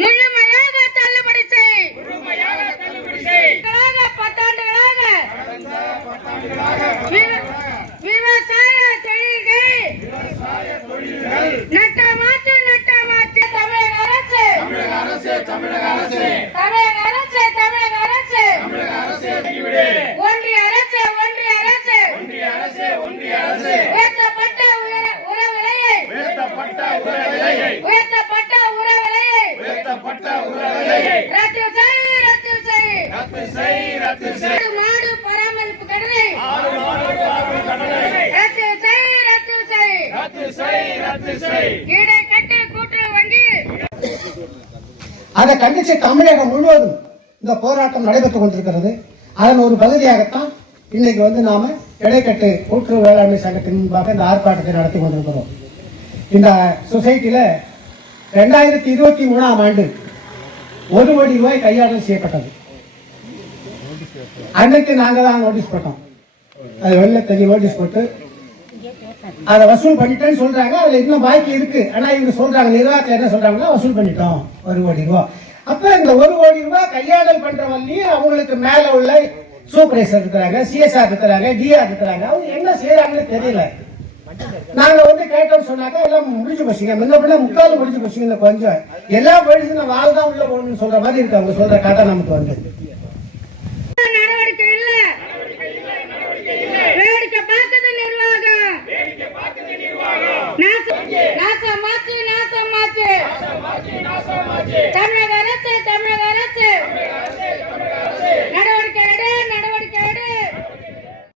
முழுமையாக தள்ளுபடி செய். பத்தாண்டுகளாக விவசாய தொழில்கள் நட்ட மாற்று தமிழக அரசு தமிழக அரசு ஒன்றிய அரசு உயர்த்தப்பட்ட உர விலையை ரத்து செய். மாடு பராமரிப்பு கடனை ரத்து செய். இடைக்கட்டு கூட்டுறவு வங்கி. அதை கண்டிச்சு தமிழகம் முழுவதும் இந்த போராட்டம் நடைபெற்றுக் கொண்டிருக்கிறது. அதன் ஒரு பகுதியாகத்தான் இன்னைக்கு நாம இடைக்கட்டு கூட்டுறவு வேளாண்மை சங்கத்தின் முன்பாக இந்த ஆர்ப்பாட்டத்தை நடத்தி கொண்டிருக்கிறோம். இந்த சொசைட்டில 2023ஆம் ஆண்டு 1 கோடி ரூபாய் கையாடல் செய்யப்பட்டது. அன்னைக்கு நாங்க தான் நோட்டீஸ் போட்டோம். அது வெளில தெரிய நோட்டீஸ் போட்டு அதை வசூல் பண்ணிட்டேன்னு சொல்றாங்க. அதுல இன்னும் பாக்கி இருக்கு. ஆனா இவங்க சொல்றாங்க, நிர்வாகத்தில் என்ன சொல்றாங்கன்னா வசூல் பண்ணிட்டோம் 1 கோடி ரூபாய். அப்ப இந்த 1 கோடி ரூபாய் கையாடல் பண்றவங்களையும் அவங்களுக்கு மேல உள்ள சூப்பர்வைசர் இருக்கிறாங்க, சிஎஸ்ஆர் இருக்கிறாங்க, டிஆர் இருக்கிறாங்க. அவங்க என்ன செய்யறாங்கன்னு தெரியல. நாங்க கேட்டோம் சொன்னாக்கா எல்லாம் முடிஞ்சு போச்சுங்க, முன்ன பின்ன முக்கால் முடிஞ்சு போச்சுங்க. கொஞ்சம் எல்லாம் போயிடுச்சு, நான் வாழ் தான் உள்ள போகணும்னு சொல்ற மாதிரி இருக்கு. அவங்க சொல்ற கதை நமக்கு நடவடிக்கை இல்ல. வேடிக்கை பார்க்குது நிர்வாகம். நாசம் மாத்து